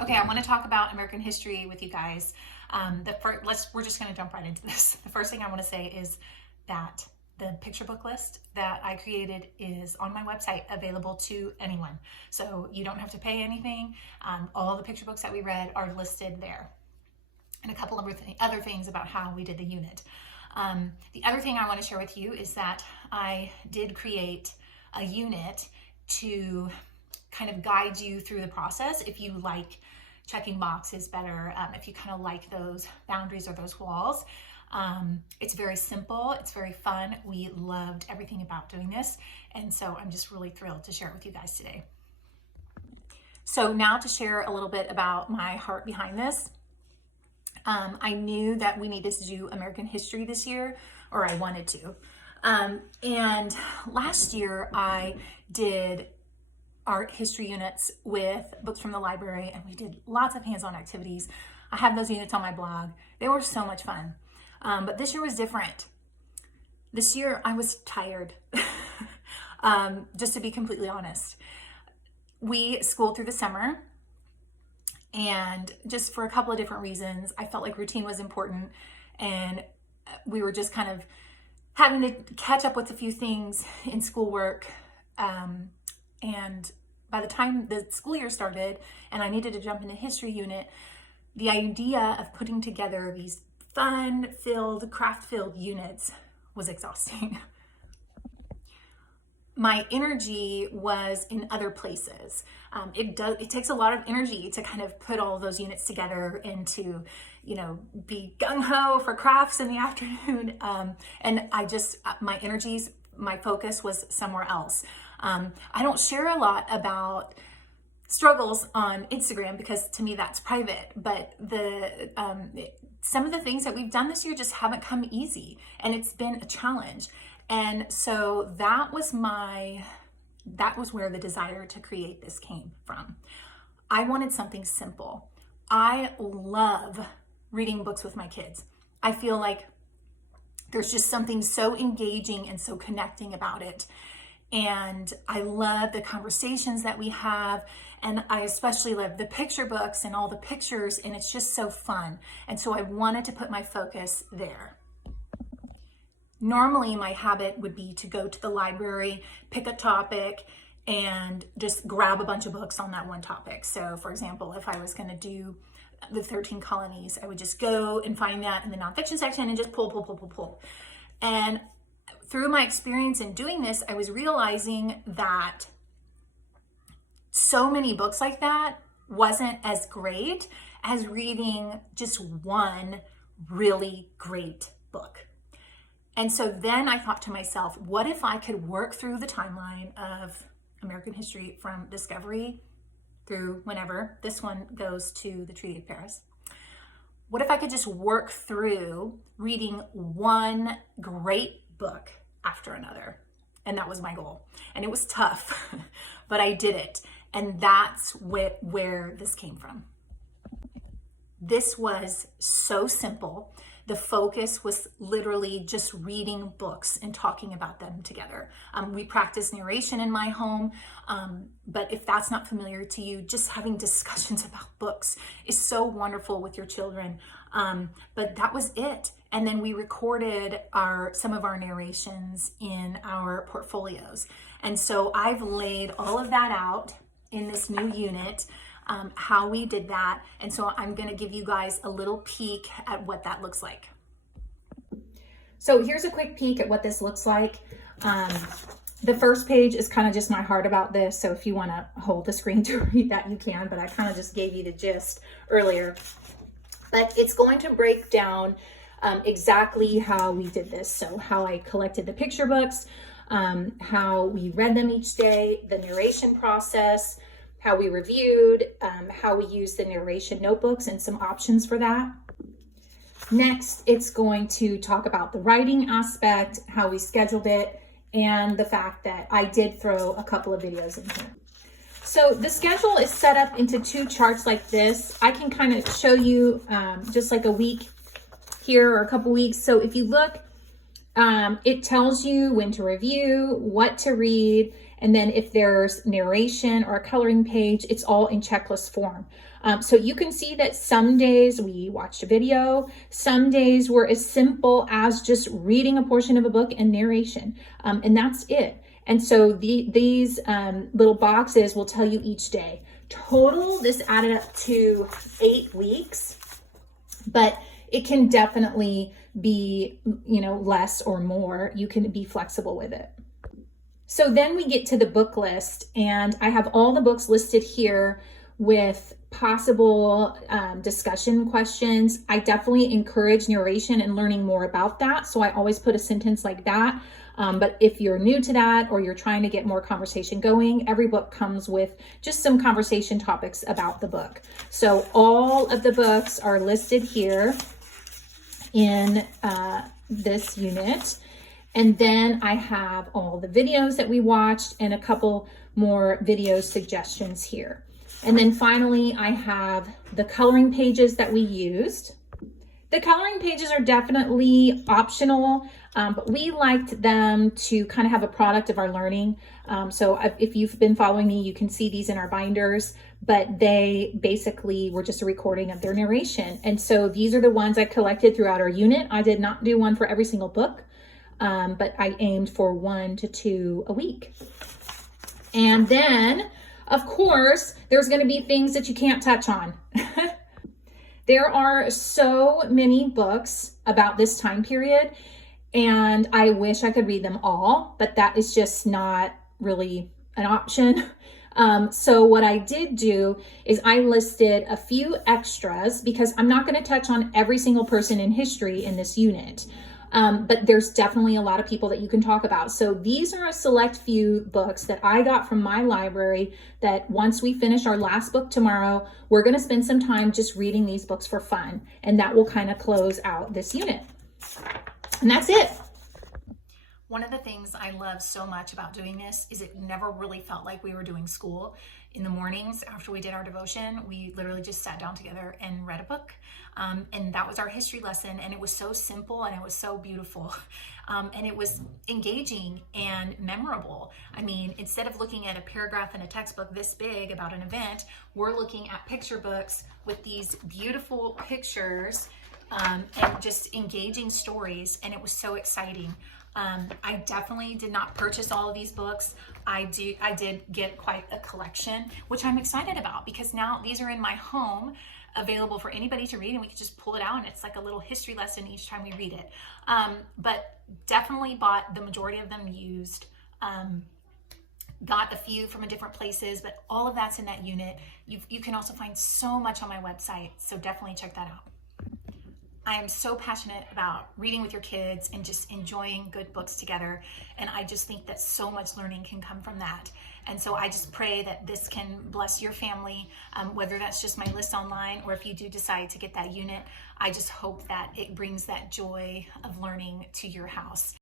Okay, I want to talk about American history with you guys. We're just going to jump right into this. The first thing I want to say is that the picture book list that I created is on my website, available to anyone. So you don't have to pay anything. All the picture books that we read are listed there. And a couple of other things about how we did the unit. The other thing I want to share with you is that I did create a unit to kind of guide you through the process if you like checking boxes better, if you kind of like those boundaries or those walls. It's very simple, it's very fun. We loved everything about doing this, and so I'm just really thrilled to share it with you guys today. So now to share a little bit about my heart behind this. I knew that we needed to do American history this year, or I wanted to. And last year I did art history units with books from the library, and we did lots of hands-on activities. I have those units on my blog. They were so much fun. But this year was different. This year I was tired, just to be completely honest. We schooled through the summer, and just for a couple of different reasons, I felt like routine was important, and we were just kind of having to catch up with a few things in schoolwork. And by the time the school year started and I needed to jump into history unit, the idea of putting together these fun-filled, craft-filled units was exhausting. My energy was in other places. It takes a lot of energy to kind of put all those units together and to, be gung-ho for crafts in the afternoon. And my focus was somewhere else. I don't share a lot about struggles on Instagram because to me that's private, but some of the things that we've done this year just haven't come easy, and it's been a challenge. And so that was where the desire to create this came from. I wanted something simple. I love reading books with my kids. I feel like there's just something so engaging and so connecting about it. And I love the conversations that we have. And I especially love the picture books and all the pictures, and it's just so fun. And so I wanted to put my focus there. Normally my habit would be to go to the library, pick a topic, and just grab a bunch of books on that one topic. So for example, if I was going to do the 13 colonies, I would just go and find that in the nonfiction section and just pull. And through my experience in doing this, I was realizing that so many books like that wasn't as great as reading just one really great book. And so then I thought to myself, what if I could work through the timeline of American history from discovery through whenever this one goes to the Treaty of Paris? What if I could just work through reading one great book after another? And that was my goal. And it was tough, but I did it. And that's where this came from. This was so simple. The focus was literally just reading books and talking about them together. We practice narration in my home, but if that's not familiar to you, just having discussions about books is so wonderful with your children. But that was it. And then we recorded some of our narrations in our portfolios. And so I've laid all of that out in this new unit, how we did that. And so I'm going to give you guys a little peek at what that looks like. So here's a quick peek at what this looks like. The first page is kind of just my heart about this. So if you want to hold the screen to read that, you can, but I kind of just gave you the gist earlier. But it's going to break down exactly how we did this. So how I collected the picture books, how we read them each day, the narration process, how we reviewed, how we used the narration notebooks and some options for that. Next, it's going to talk about the writing aspect, how we scheduled it, and the fact that I did throw a couple of videos in here. So the schedule is set up into two charts like this. I can kind of show you just like a week here or a couple weeks. So if you look, it tells you when to review, what to read, And then if there's narration or a coloring page, it's all in checklist form. So you can see that some days we watched a video, some days were as simple as just reading a portion of a book and narration, and that's it. And so these little boxes will tell you each day. Total, this added up to 8 weeks, but it can definitely be, less or more. You can be flexible with it. So then we get to the book list, and I have all the books listed here with possible discussion questions. I definitely encourage narration and learning more about that. So I always put a sentence like that. But if you're new to that or you're trying to get more conversation going, every book comes with just some conversation topics about the book. So all of the books are listed here in this unit. And then I have all the videos that we watched and a couple more video suggestions here. And then finally, I have the coloring pages that we used. The coloring pages are definitely optional, but we liked them to kind of have a product of our learning. So if you've been following me, you can see these in our binders, but they basically were just a recording of their narration. And so these are the ones I collected throughout our unit. I did not do one for every single book, but I aimed for 1 to 2 a week. And then, of course, there's going to be things that you can't touch on. There are so many books about this time period, and I wish I could read them all, but that is just not really an option. So what I did do is I listed a few extras because I'm not going to touch on every single person in history in this unit. But there's definitely a lot of people that you can talk about. So these are a select few books that I got from my library that once we finish our last book tomorrow, we're going to spend some time just reading these books for fun. And that will kind of close out this unit. And that's it. One of the things I love so much about doing this is it never really felt like we were doing school. In the mornings after we did our devotion, we literally just sat down together and read a book. And that was our history lesson. And it was so simple and it was so beautiful. And it was engaging and memorable. I mean, instead of looking at a paragraph in a textbook this big about an event, we're looking at picture books with these beautiful pictures and just engaging stories. And it was so exciting. I definitely did not purchase all of these books. I did get quite a collection, which I'm excited about because now these are in my home, available for anybody to read, and we can just pull it out and it's like a little history lesson each time we read it. But definitely bought the majority of them used. Got a few from different places, but all of that's in that unit. You can also find so much on my website, so definitely check that out. I am so passionate about reading with your kids and just enjoying good books together. And I just think that so much learning can come from that. And so I just pray that this can bless your family, whether that's just my list online or if you do decide to get that unit. I just hope that it brings that joy of learning to your house.